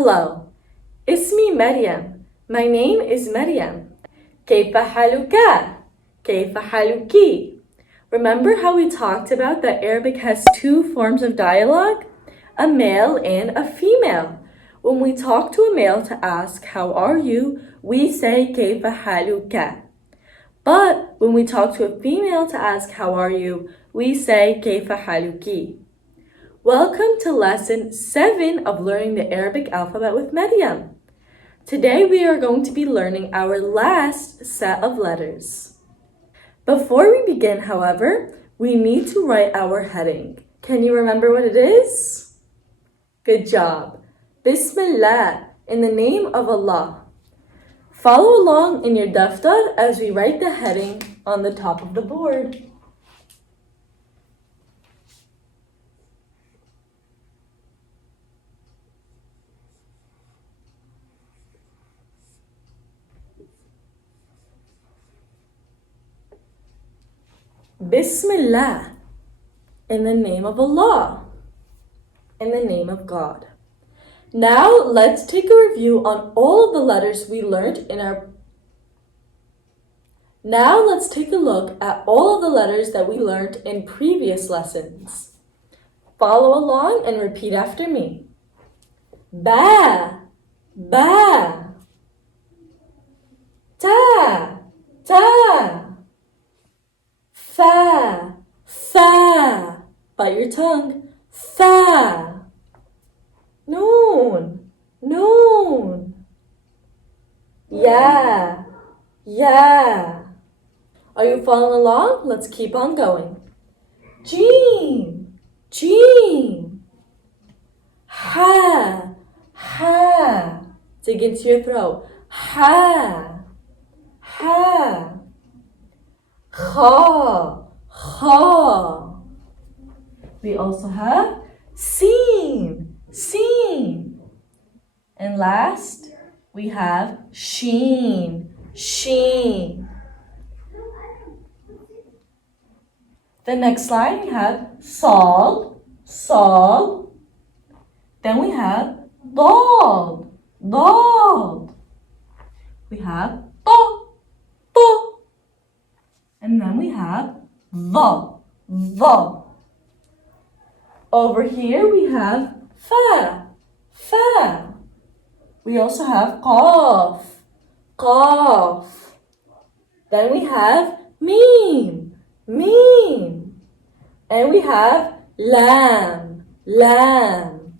Hello, اسمي مريم. My name is Miriam. كيف حالك? كيف حالك? Remember how we talked about that Arabic has two forms of dialogue? A male and a female. When we talk to a male to ask, how are you? We say كيف حالك. But when we talk to a female to ask, how are you? We say كيف حالك. Welcome to lesson 7 of learning the Arabic alphabet with Miriam. Today we are going to be learning our last set of letters. Before we begin, however, we need to write our heading. Can you remember what it is? Good job. Bismillah, in the name of Allah. Follow along in your daftar as we write the heading on the top of the board. Bismillah, in the name of Allah, in the name of God. Now let's take a review on all of the letters we learned in our... Now let's take a look at all of the letters that we learned in previous lessons. Follow along and repeat after me. Ba, ba. Ta, ta. Fa, fa. Bite your tongue. Fa. Noon, noon. Ya, ya. Are you following along? Let's keep on going. Jeen, jeen. Ha, ha. Dig into your throat. Ha, ha. Kha, kha. We also have seen, seen. And last, we have sheen, sheen. The next slide, we have sol, sol. Then we have dal, dal. We have to, to. And then we have the. Over here we have fa, fa. We also have qaf, qaf. Then we have mim, mim. And we have lam, lam.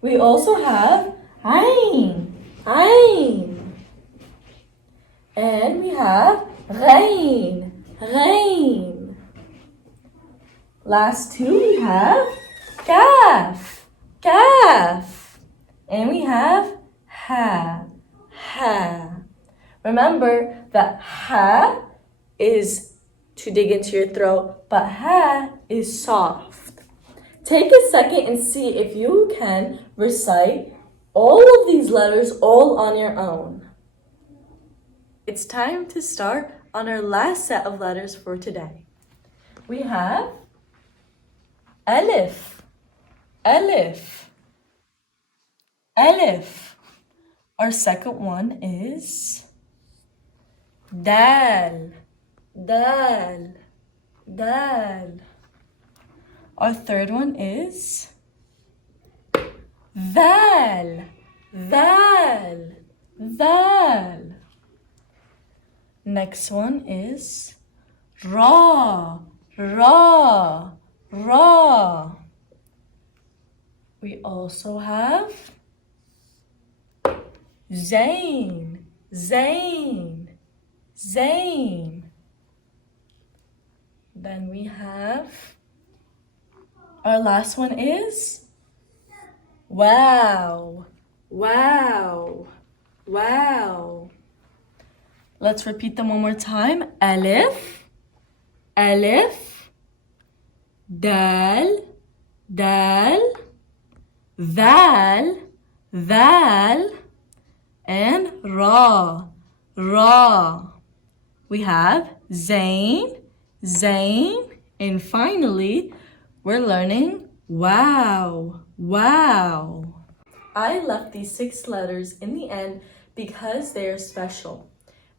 We also have ayn, ayn. And we have ghain, ghain. Last two we have kaf, kaf. And we have ha, ha. Remember that ha is to dig into your throat, but ha is soft. Take a second and see if you can recite all of these letters all on your own. It's time to start on our last set of letters for today. We have alif, alif, alif. Our second one is dal, dal, dal. Our third one is val, val, val. Next one is ra, ra, ra. We also have zain, zain, zain. Then we have, our last one is wow, wow, wow. Let's repeat them one more time. Alif, alif, dal, dal, val, val, and ra, ra. We have zain, zain, and finally, we're learning wow, wow. I left these 6 letters in the end because they are special.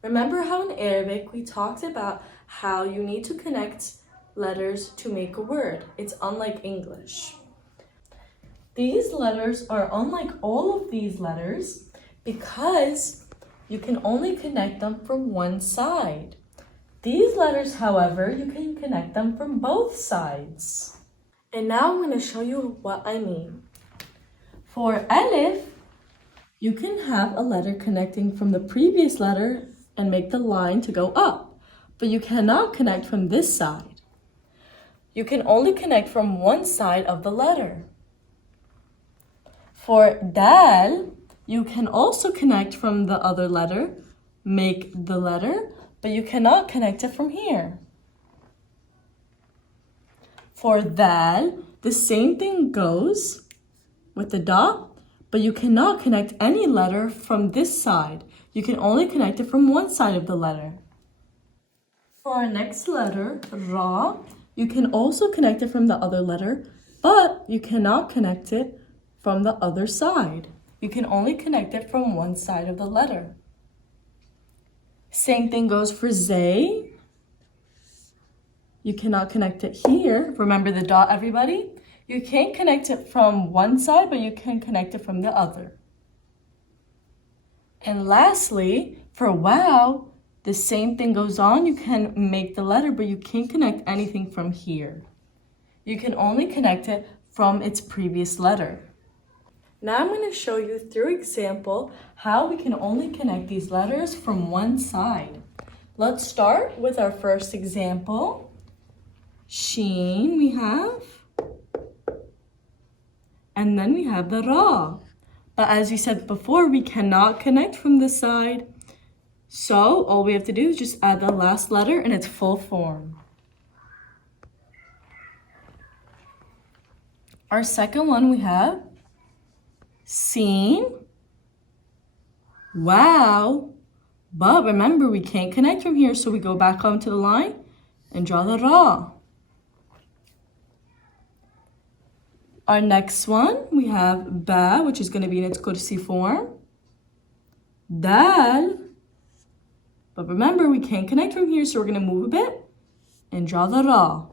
Remember how in Arabic we talked about how you need to connect letters to make a word. It's unlike English. These letters are unlike all of these letters because you can only connect them from one side. These letters, however, you can connect them from both sides. And now I'm going to show you what I mean. For Alif, you can have a letter connecting from the previous letter and make the line to go up, but you cannot connect from this side. You can only connect from one side of the letter. For Dal, you can also connect from the other letter, make the letter, but you cannot connect it from here. For Dal, the same thing goes with the dot, but you cannot connect any letter from this side. You can only connect it from one side of the letter. For our next letter, Ra, you can also connect it from the other letter, but you cannot connect it from the other side. You can only connect it from one side of the letter. Same thing goes for Zay. You cannot connect it here. Remember the dot, everybody? You can't connect it from one side, but you can connect it from the other. And lastly, for Wow, the same thing goes on. You can make the letter, but you can't connect anything from here. You can only connect it from its previous letter. Now I'm going to show you through example how we can only connect these letters from one side. Let's start with our first example. Sheen we have. And then we have the Ra. But as we said before, we cannot connect from this side. So all we have to do is just add the last letter in its full form. Our second one we have Seen. Wow. But remember, we can't connect from here, so we go back onto the line and draw the Ra. Our next one, we have Ba, which is going to be in its kursi form. Dal. But remember, we can't connect from here, so we're going to move a bit and draw the Ra.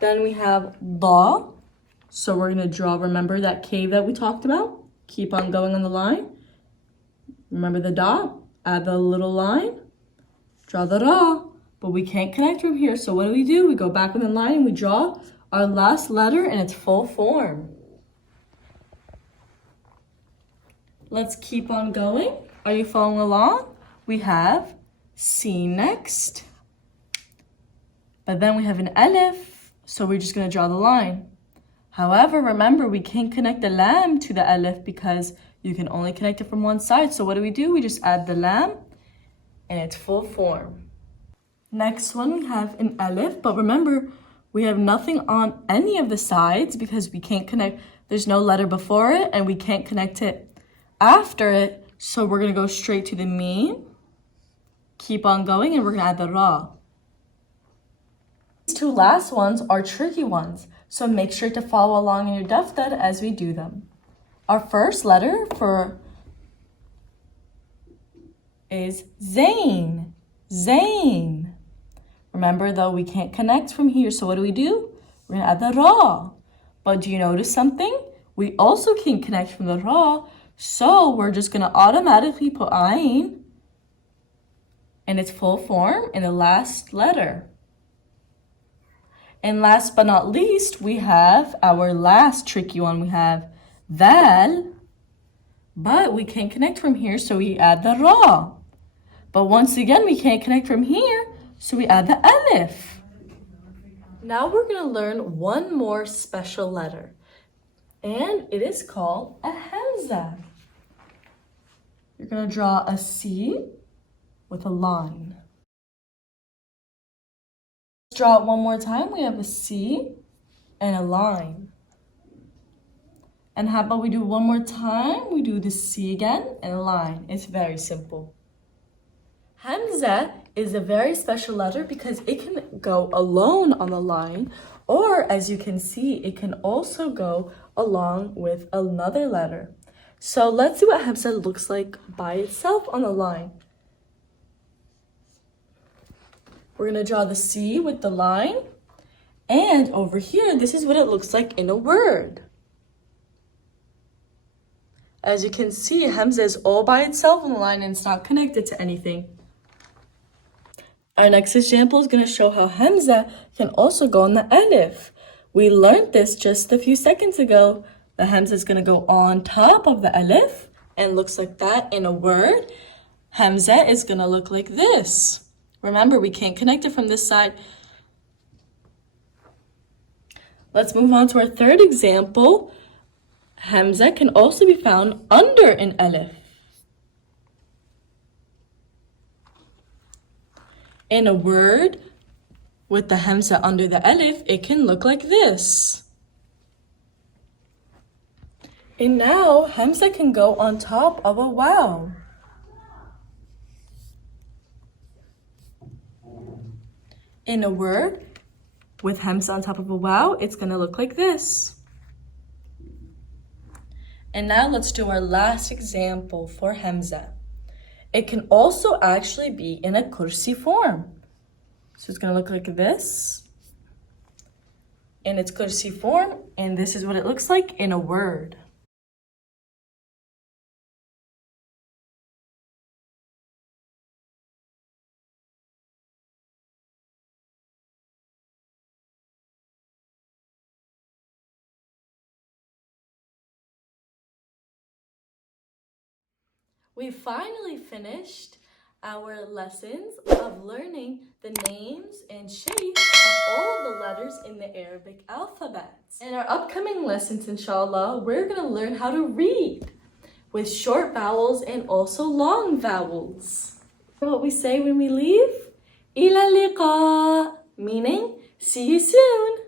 Then we have Da. So we're going to draw, remember that cave that we talked about? Keep on going on the line. Remember the dot? Add the little line. Draw the Ra. But we can't connect from here, so what do? We go back on the line and we draw our last letter in its full form. Let's keep on going. Are you following along? We have C next. But then we have an Alif, so we're just going to draw the line. However, remember, we can't connect the Lam to the Alif because you can only connect it from one side. So what do? We just add the Lam in its full form. Next one, we have an Alif, but remember, we have nothing on any of the sides because we can't connect. There's no letter before it and we can't connect it after it. So we're going to go straight to the Meen. Keep on going and we're going to add the Ra. These two last ones are tricky ones, so make sure to follow along in your daftar as we do them. Our first letter is Zain. Zain. Remember though, we can't connect from here, so what do? We're gonna add the Ra. But do you notice something? We also can't connect from the Ra, so we're just gonna automatically put Ain in its full form in the last letter. And last but not least, we have our last tricky one. We have Dal, but we can't connect from here, so we add the Ra. But once again, we can't connect from here, so we add the Alif. Now we're going to learn one more special letter, and it is called a Hamza. You're going to draw a C with a line. Draw it one more time. We have a C and a line. And how about we do one more time? We do the C again and a line. It's very simple. Hamza is a very special letter because it can go alone on the line, or as you can see, it can also go along with another letter. So let's see what Hamza looks like by itself on the line. We're going to draw the C with the line. And over here, this is what it looks like in a word. As you can see, Hamza is all by itself on the line and it's not connected to anything. Our next example is going to show how Hamza can also go on the Alif. We learned this just a few seconds ago. The Hamza is going to go on top of the Alif and looks like that in a word. Hamza is going to look like this. Remember, we can't connect it from this side. Let's move on to our third example. Hamza can also be found under an Alif. In a word with the Hamza under the Alif, it can look like this. And now, Hamza can go on top of a Waw. In a word with Hamza on top of a Waw, it's going to look like this. And now let's do our last example for Hamza. It can also actually be in a kursi form. So it's going to look like this in its kursi form, and this is what it looks like in a word. We finally finished our lessons of learning the names and shapes of all the letters in the Arabic alphabet. In our upcoming lessons, inshallah, we're going to learn how to read with short vowels and also long vowels. What we say when we leave? Ila liqa, meaning see you soon.